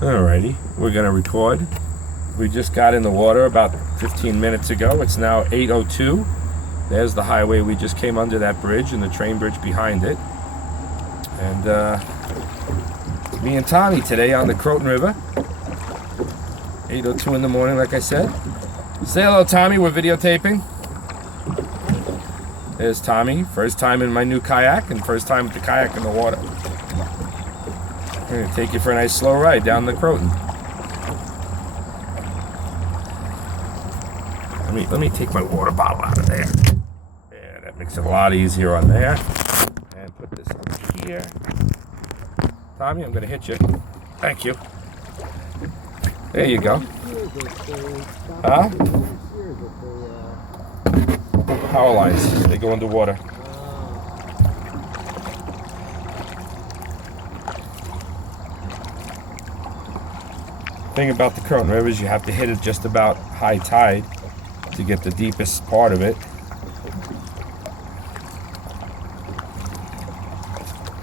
Alrighty, we're gonna record. We just got in the water about 15 minutes ago. It's now 8:02. There's the highway. We just came under that bridge and the train bridge behind it. And me and Tommy today on the Croton River. 8:02 in the morning, like I said. Say hello, Tommy. We're videotaping. There's Tommy. First time in my new kayak and first time with the kayak in the water. I'm going to take you for a nice slow ride down the Croton. Let me take my water bottle out of there. Yeah, that makes it a lot easier on there. And put this on here. Tommy, I'm going to hit you. Thank you. There you go. Huh? Power lines. They go underwater. Thing about the Croton River is you have to hit it just about high tide to get the deepest part of it.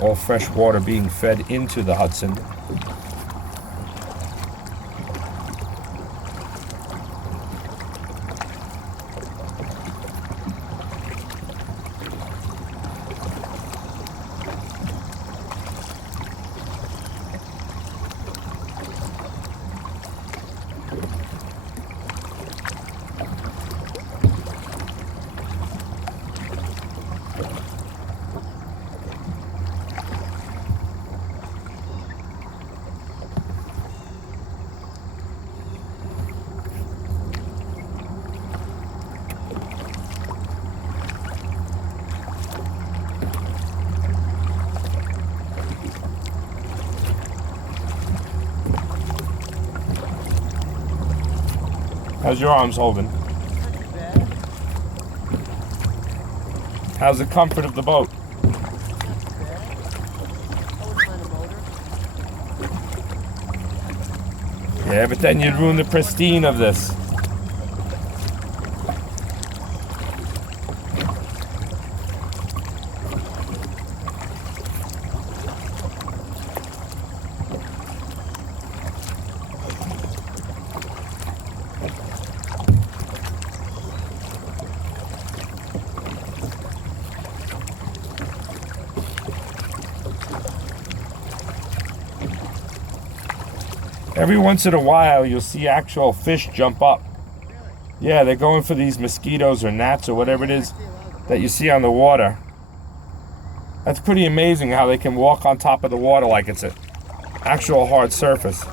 All fresh water being fed into the Hudson. How's your arms holding? Not too bad. How's the comfort of the boat? Not too bad. I wouldn't mind a motor. Yeah, but then you'd ruin the pristine of this. Every once in a while, you'll see actual fish jump up. Yeah, they're going for these mosquitoes or gnats or whatever it is that you see on the water. That's pretty amazing how they can walk on top of the water like it's an actual hard surface.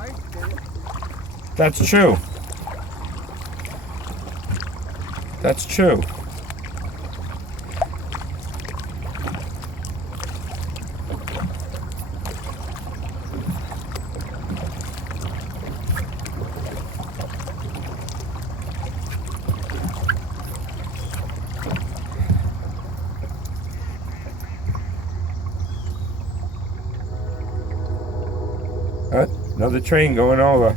That's true. That's true. Another train going over.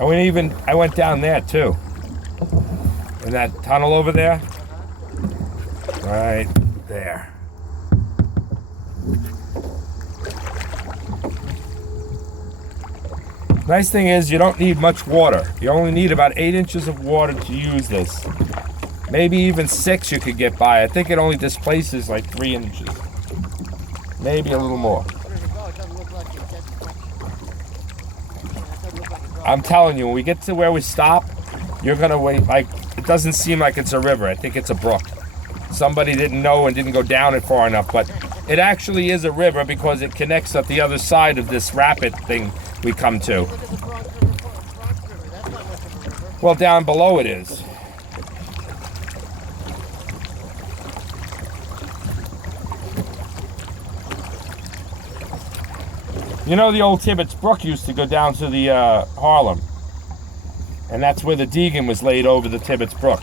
I went down there too. In that tunnel over there. Right there. Nice thing is you don't need much water. You only need about 8 inches of water to use this. Maybe even 6 you could get by. I think it only displaces like 3 inches. Maybe a little more. I'm telling you, when we get to where we stop, you're gonna wait. Like, it doesn't seem like it's a river. I think it's a brook. Somebody didn't know and didn't go down it far enough, but it actually is a river because it connects at the other side of this rapid thing we come to. Well, down below it is. You know, the old Tibbetts Brook used to go down to the Harlem. And that's where the Deegan was laid over the Tibbetts Brook.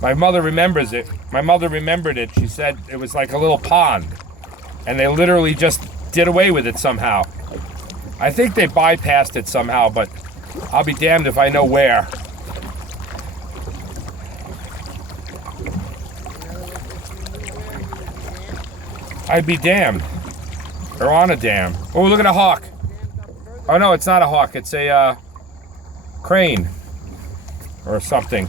My mother remembers it. My mother remembered it. She said it was like a little pond. And they literally just did away with it somehow. I think they bypassed it somehow, but I'll be damned if I know where. I'd be damned. They're on a dam. Oh, look at a hawk. Oh, no, it's not a hawk. It's a crane or something.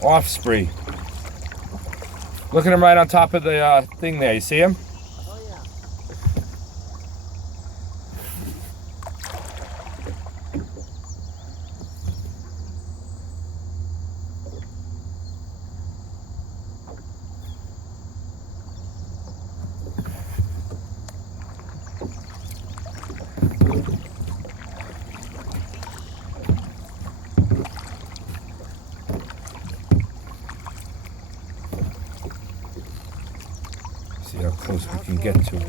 Osprey. Look at him right on top of the thing there. You see him? Oh, yeah. See how close we can get to it.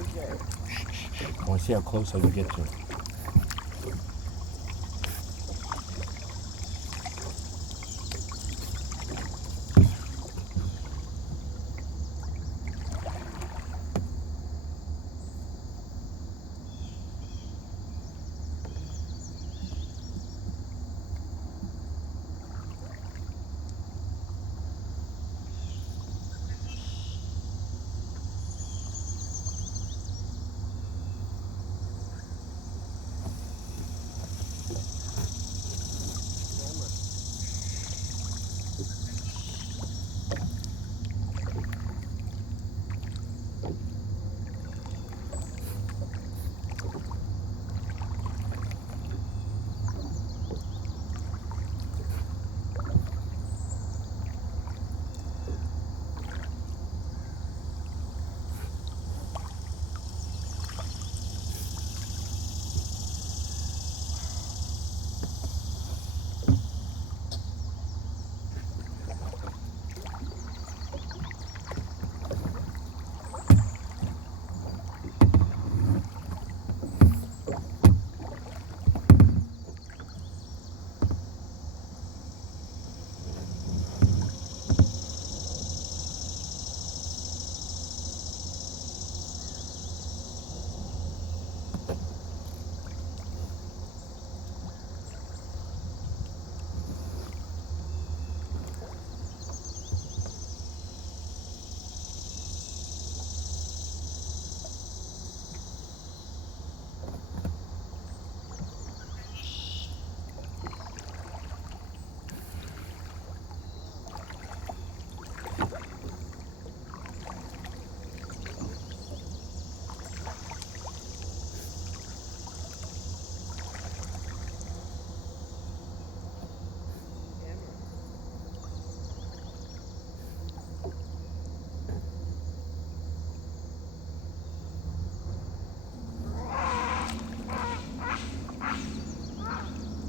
I want to see how close I can get to it.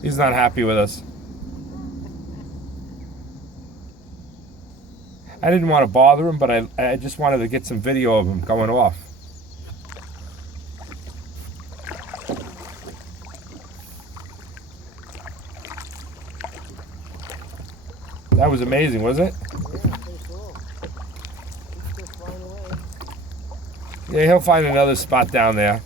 He's not happy with us. I didn't want to bother him, but I just wanted to get some video of him going off. That was amazing, was it? Yeah, pretty cool. He's still flying away. Yeah, he'll find another spot down there.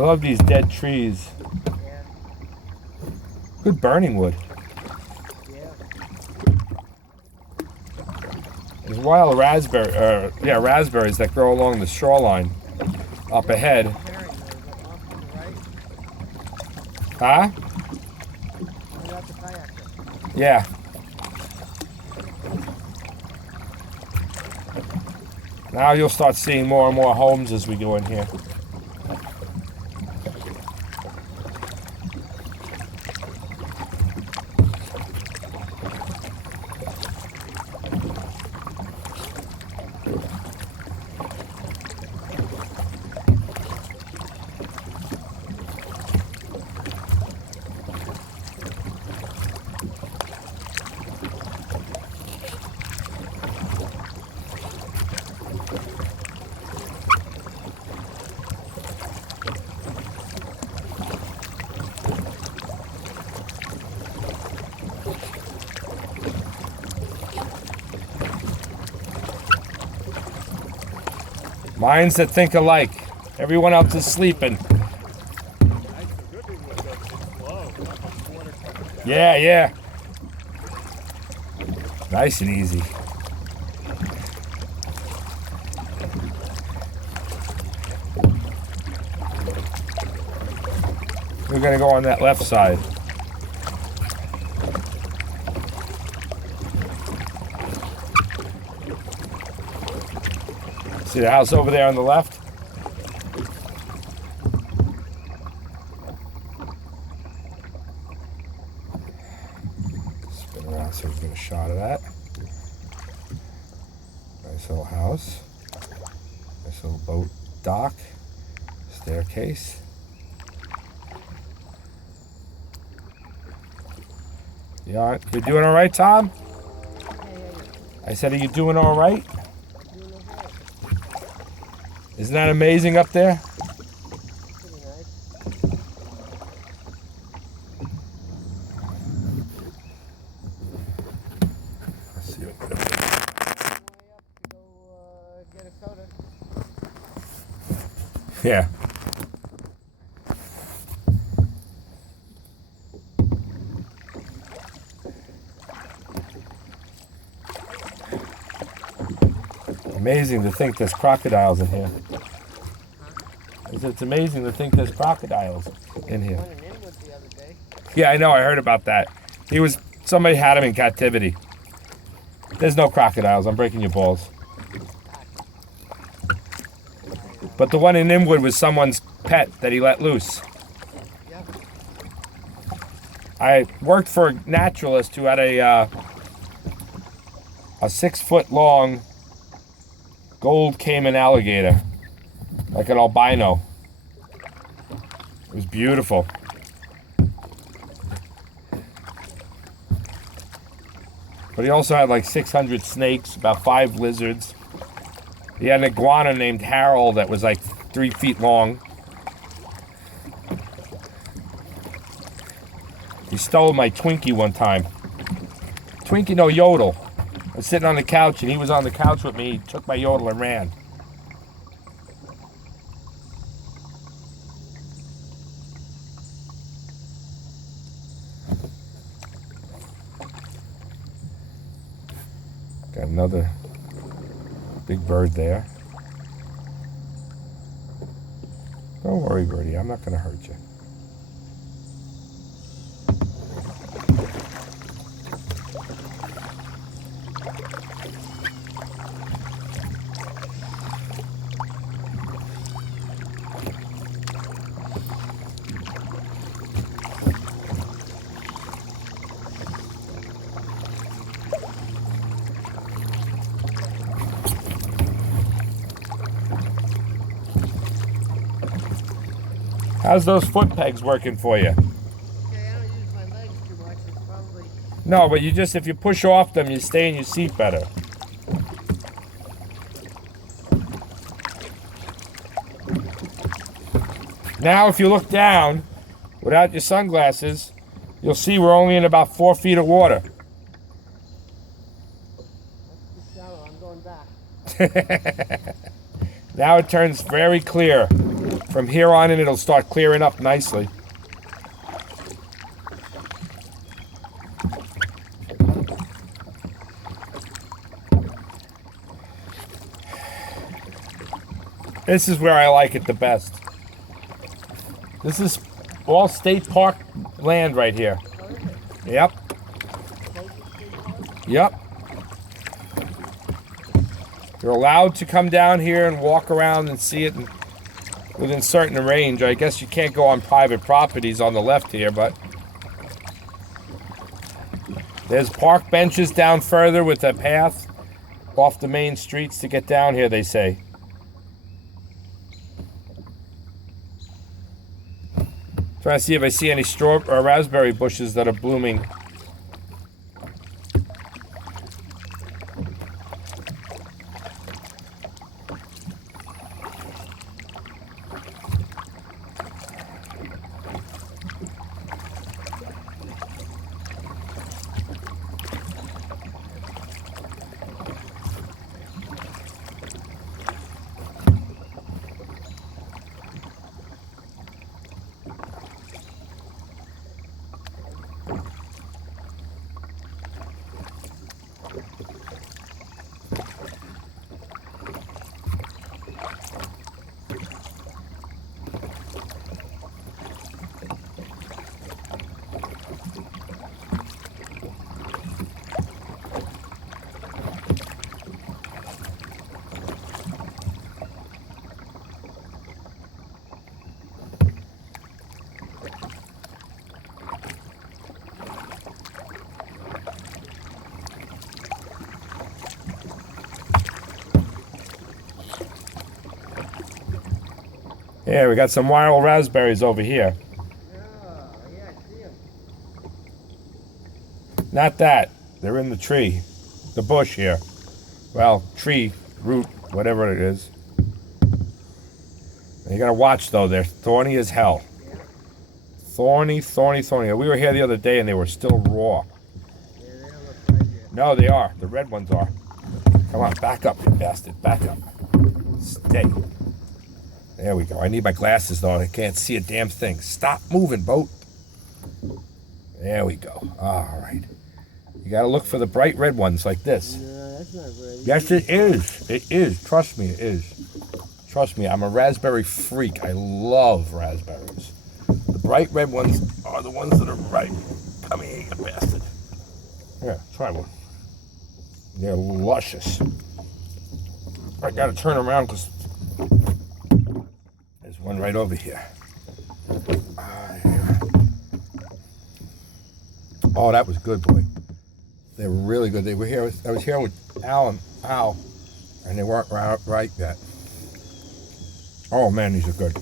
love these dead trees. Yeah. Good burning wood. Yeah. There's wild raspberries that grow along the shoreline up ahead. Herring, off on the right. Huh? Right out the kayak there. Yeah. Now you'll start seeing more and more homes as we go in here. Minds that think alike. Everyone else is sleeping. Yeah, yeah. Nice and easy. We're gonna go on that left side. See the house over there on the left? Spin around so we can get a shot of that. Nice little house. Nice little boat dock. Staircase. Yeah, you doing all right, Tom? I said, are you doing all right? Isn't that amazing up there? Pretty nice. Let's see what Way up to go get a soda. Yeah. Amazing to think there's crocodiles in here. It's amazing to think there's crocodiles in here. One in Inwood the other day. Yeah, I know. I heard about that. Somebody had him in captivity. There's no crocodiles. I'm breaking your balls. But the one in Inwood was someone's pet that he let loose. Yep. I worked for a naturalist who had a 6-foot long gold Cayman alligator, like an albino. It was beautiful. But he also had like 600 snakes, about 5 lizards. He had an iguana named Harold that was like 3 feet long. He stole my Twinkie one time. Twinkie, no, Yodel. I was sitting on the couch and he was on the couch with me. He took my Yodel and ran. Got another big bird there. Don't worry, birdie. I'm not going to hurt you. How's those foot pegs working for you? Okay, I don't use my legs too much. It's probably... No, but if you push off them, you stay in your seat better. Now, if you look down without your sunglasses, you'll see we're only in about 4 feet of water. That's too shallow. I'm going back. Now it turns very clear. From here on in, it'll start clearing up nicely. This is where I like it the best. This is all state park land right here. Yep. Yep. You're allowed to come down here and walk around and see it within certain range. I guess you can't go on private properties on the left here, but there's park benches down further with a path off the main streets to get down here, they say. Trying to see if I see any raspberry bushes that are blooming. Yeah, we got some wild raspberries over here. Oh, yeah, I see them. Not that. They're in the tree. The bush here. Well, tree, root, whatever it is. You gotta watch though, they're thorny as hell. Yeah. Thorny, thorny, thorny. We were here the other day and they were still raw. Yeah, they don't look right yet. No, they are. The red ones are. Come on, back up, you bastard. Back up. Stay. There we go. I need my glasses though. I can't see a damn thing. Stop moving, boat. There we go. All right. You gotta look for the bright red ones like this. No, that's not red. Yes, it is. It is. Trust me, it is. Trust me, I'm a raspberry freak. I love raspberries. The bright red ones are the ones that are ripe. Come here, you bastard. Yeah, try one. They're luscious. I gotta turn around because there's one right over here. Yeah. Oh, that was good, boy. They were really good. They were here. I was here with Al, and they weren't right yet. Oh man, these are good.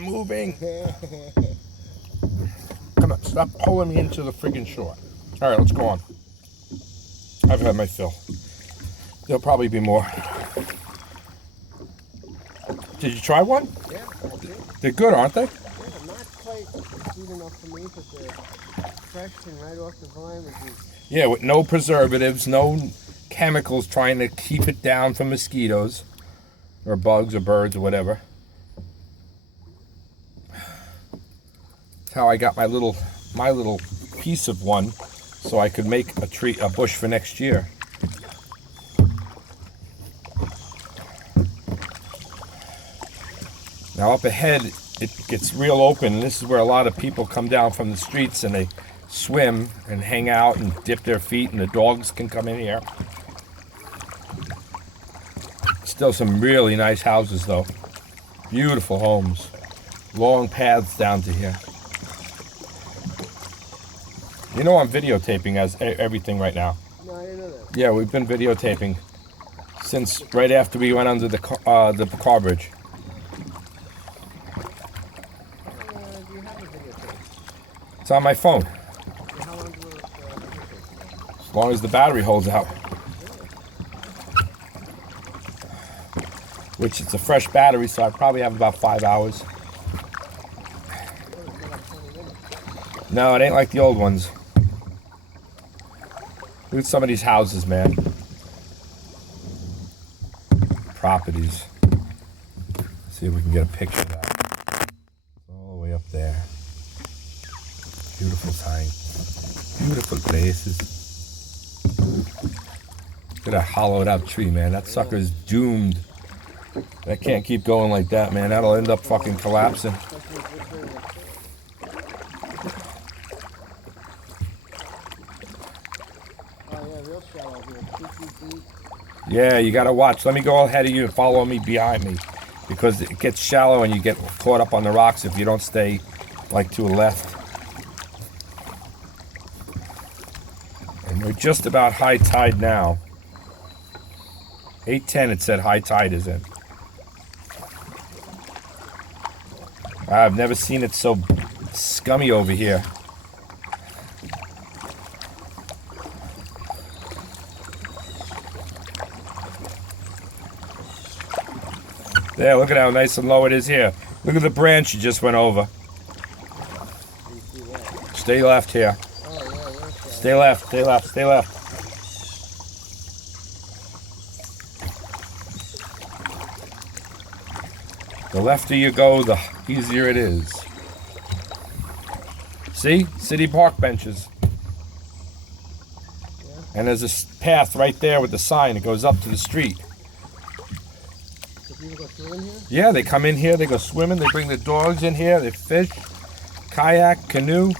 Moving. Come on, stop pulling me into the friggin' shore. All right, let's go on. I've had my fill. There'll probably be more. Did you try one? Yeah, I did. They're good, aren't they? Yeah, not quite sweet enough for me, but they're fresh and right off the vine. Yeah, with no preservatives, no chemicals trying to keep it down from mosquitoes or bugs or birds or whatever. That's how I got my little piece of one so I could make a bush for next year. Now up ahead, it gets real open, and this is where a lot of people come down from the streets and they swim and hang out and dip their feet, and the dogs can come in here. Still some really nice houses though. Beautiful homes. Long paths down to here. You know I'm videotaping everything right now. No, I didn't know that. Yeah, we've been videotaping since right after we went under the car bridge. Do you have a videotape? It's on my phone. So how long will it videotape? As long as the battery holds out. Which it's a fresh battery, so I probably have about 5 hours. No, it ain't like the old ones. Look at some of these houses, man. Properties. See if we can get a picture of that. It's all the way up there. Beautiful time. Beautiful places. Look at that hollowed out tree, man. That sucker's doomed. That can't keep going like that, man. That'll end up fucking collapsing. Yeah, you gotta watch. Let me go ahead of you and follow me behind me. Because it gets shallow and you get caught up on the rocks if you don't stay like to the left. And we're just about high tide now. 8:10 it said high tide is in. I've never seen it so scummy over here. There, look at how nice and low it is here. Look at the branch you just went over. Stay left here. Stay left, stay left, stay left. The lefter you go, the easier it is. See? City park benches. And there's a path right there with the sign. It goes up to the street. People go swimming here? Yeah, they come in here, they go swimming, they bring the dogs in here, they fish, kayak, canoe,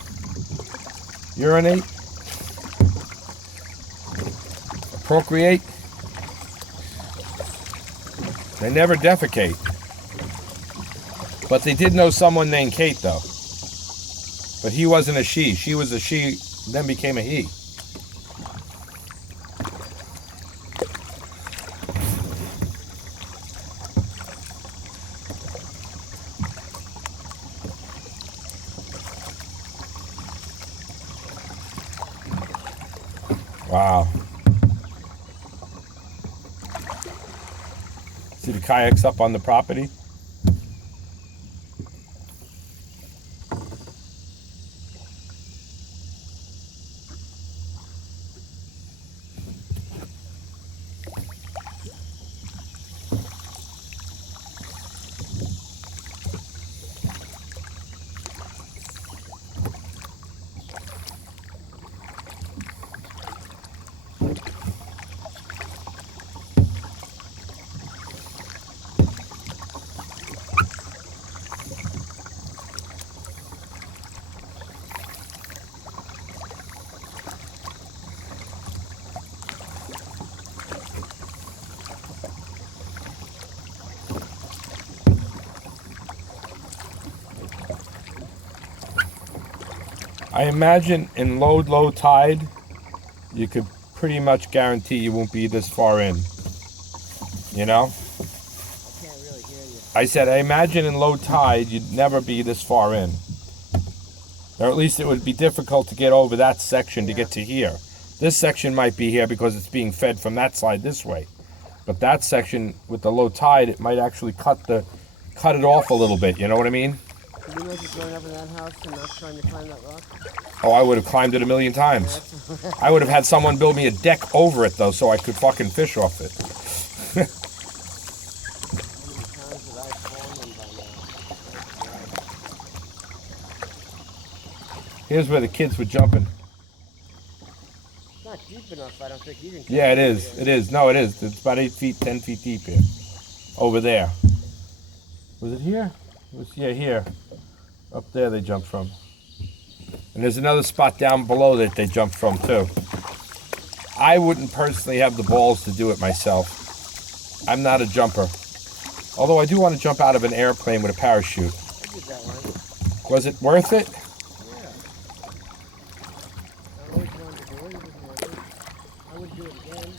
urinate, procreate. They never defecate. But they did know someone named Kate, though. But he wasn't a she. She was a she, then became a he. Wow. See the kayaks up on the property? I imagine in low tide, you could pretty much guarantee you won't be this far in. You know? I can't really hear you. I said, I imagine in low tide, you'd never be this far in. Or at least it would be difficult to get over that section to get to here. This section might be here because it's being fed from that side this way. But that section with the low tide, it might actually cut it off a little bit, you know what I mean? Can you imagine going up in that house and not trying to climb that rock? Oh, I would have climbed it a million times. I would have had someone build me a deck over it, though, so I could fucking fish off it. How many times have I fallen in by now? Here's where the kids were jumping. It's not deep enough, I don't think. You can Yeah, it is. It is. No, it is. It's about 8 feet, 10 feet deep here. Over there. Was it here? It was, yeah, here. Up there they jumped from. And there's another spot down below that they jumped from, too. I wouldn't personally have the balls to do it myself. I'm not a jumper. Although I do want to jump out of an airplane with a parachute. I did that one. Was it worth it? Yeah. I always wanted to do it. It was worth it. I would do it again.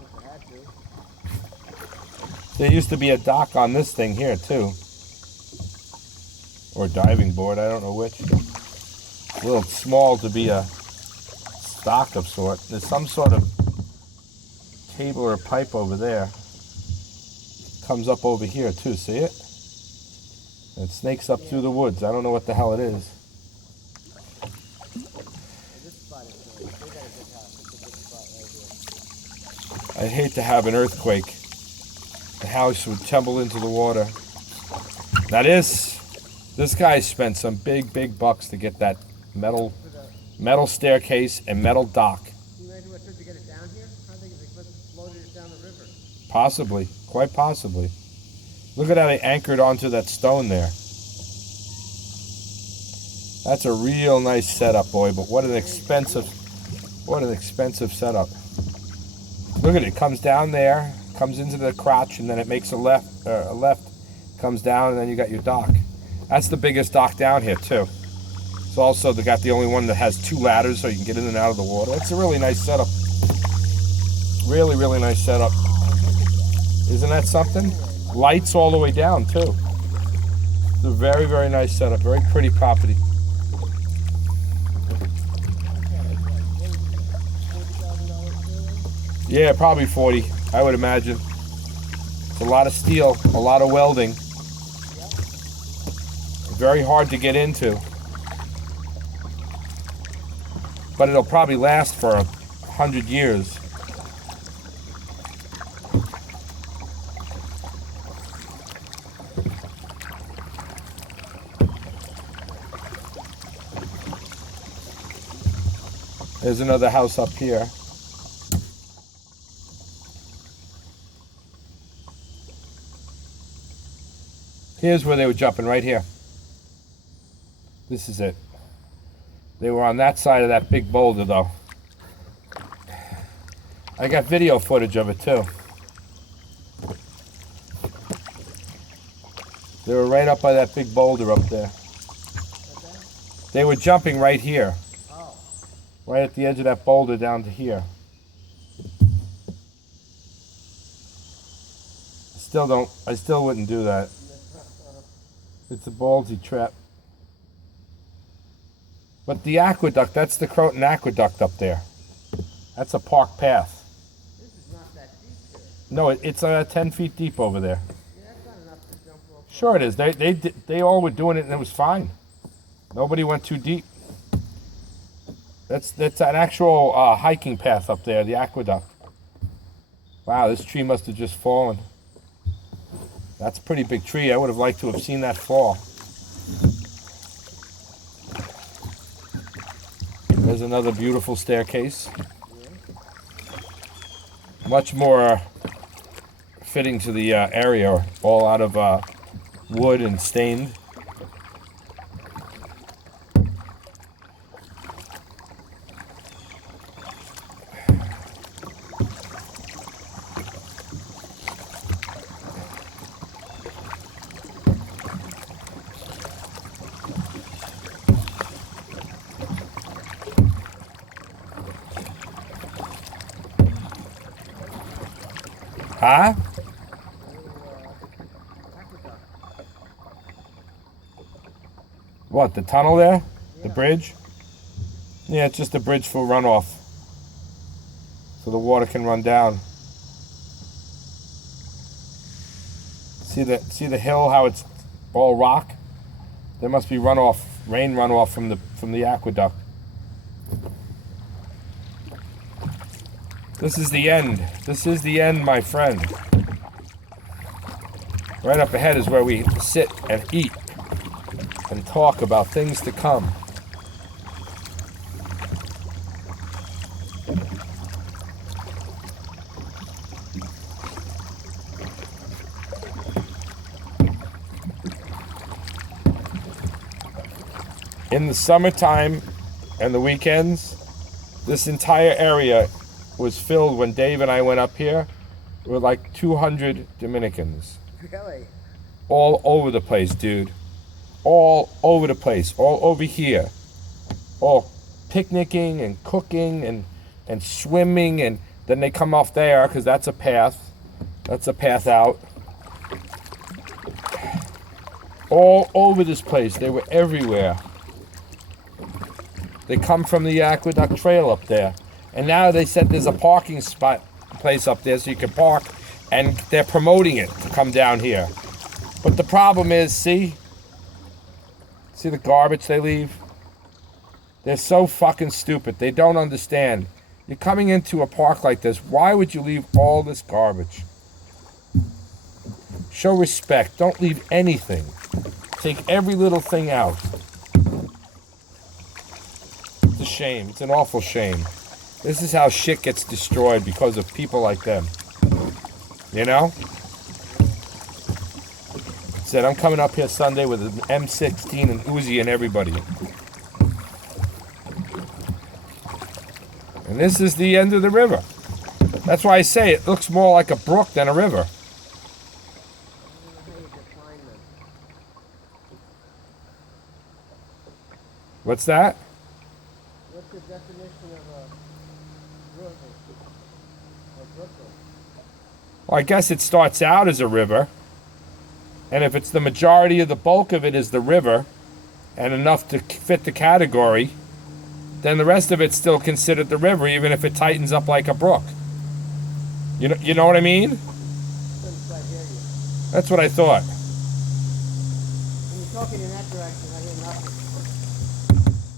If I had to. There used to be a dock on this thing here, too. Or diving board, I don't know which. A little small to be a stock of sort. There's some sort of cable or pipe over there. Comes up over here too, see it? And it snakes up through the woods. I don't know what the hell it is. This spot is nice. They got a good house. It's a good spot right here. I'd hate to have an earthquake. house would tumble into the water. Now this guy spent some big bucks to get that metal staircase and metal dock. Can you imagine what it took to get it down here? I think it's like floated it down the river. Possibly, quite possibly. Look at how they anchored onto that stone there. That's a real nice setup, boy, but what an expensive setup. Look at it, comes down there, comes into the crotch, and then it makes a left, comes down, and then you got your dock. That's the biggest dock down here, too. It's also, they got the only one that has 2 ladders so you can get in and out of the water. It's a really nice setup. Really nice setup. Isn't that something? Lights all the way down, too. It's a very nice setup, very pretty property. Yeah, probably 40, I would imagine. It's a lot of steel, a lot of welding. Very hard to get into. But it'll probably last for 100 years. There's another house up here. Here's where they were jumping, right here. This is it. They were on that side of that big boulder, though. I got video footage of it, too. They were right up by that big boulder up there. They were jumping right here. Right at the edge of that boulder down to here. I still wouldn't do that. It's a ballsy trap. But the aqueduct, that's the Croton Aqueduct up there. That's a park path. This is not that deep here. No, it's 10 feet deep over there. Yeah, that's not enough to jump off. Sure it is. They all were doing it and it was fine. Nobody went too deep. That's an actual hiking path up there, the aqueduct. Wow, this tree must have just fallen. That's a pretty big tree. I would have liked to have seen that fall. There's another beautiful staircase. Much more fitting to the area, all out of wood and stained. Huh? What, the tunnel there? The bridge? Yeah, it's just a bridge for runoff. So the water can run down. See the hill, how it's all rock? There must be runoff, rain runoff from the aqueduct. This is the end. This is the end, my friend. Right up ahead is where we sit and eat and talk about things to come. In the summertime and the weekends, this entire area was filled when Dave and I went up here with like 200 Dominicans. Really? All over the place, dude. All over the place. All over here. All picnicking and cooking and swimming, and then they come off there because that's a path. That's a path out. All over this place. They were everywhere. They come from the aqueduct trail up there. And now they said there's a parking place up there so you can park, and they're promoting it to come down here. But the problem is, see the garbage they leave? They're so fucking stupid. They don't understand. You're coming into a park like this. Why would you leave all this garbage? Show respect. Don't leave anything. Take every little thing out. It's a shame. It's an awful shame. This is how shit gets destroyed because of people like them. You know? Said, I'm coming up here Sunday with an M16 and Uzi and everybody. And this is the end of the river. That's why I say it looks more like a brook than a river. What's that? What's the definition of a river? Or brooklet? Well, I guess it starts out as a river. And if it's the majority of the bulk of it is the river, and enough to fit the category, then the rest of it's still considered the river, even if it tightens up like a brook. You know what I mean? Couldn't quite hear you. That's what I thought. When you're talking in that direction, I hear nothing.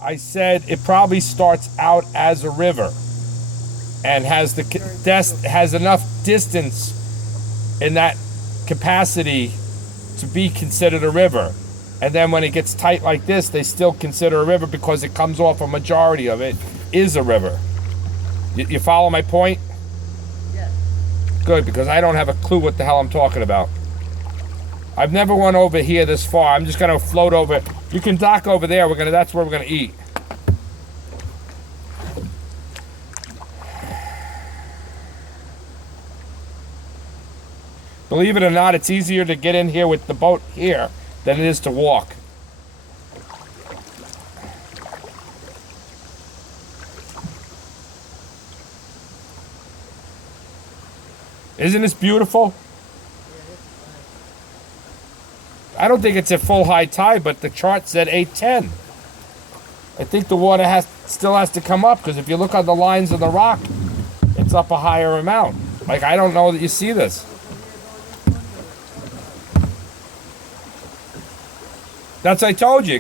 I said it probably starts out as a river and has has enough distance in that capacity to be considered a river. And then when it gets tight like this, they still consider a river because it comes off a majority of it is a river. You follow my point? Yes. Good, because I don't have a clue what the hell I'm talking about. I've never went over here this far. I'm just gonna float over. You can dock over there. That's where we're gonna eat. Believe it or not, it's easier to get in here with the boat here than it is to walk. Isn't this beautiful? I don't think it's at full high tide, but the chart said 8:10. I think the water still has to come up, because if you look on the lines of the rock, it's up a higher amount. Like, I don't know that you see this. That's what I told you.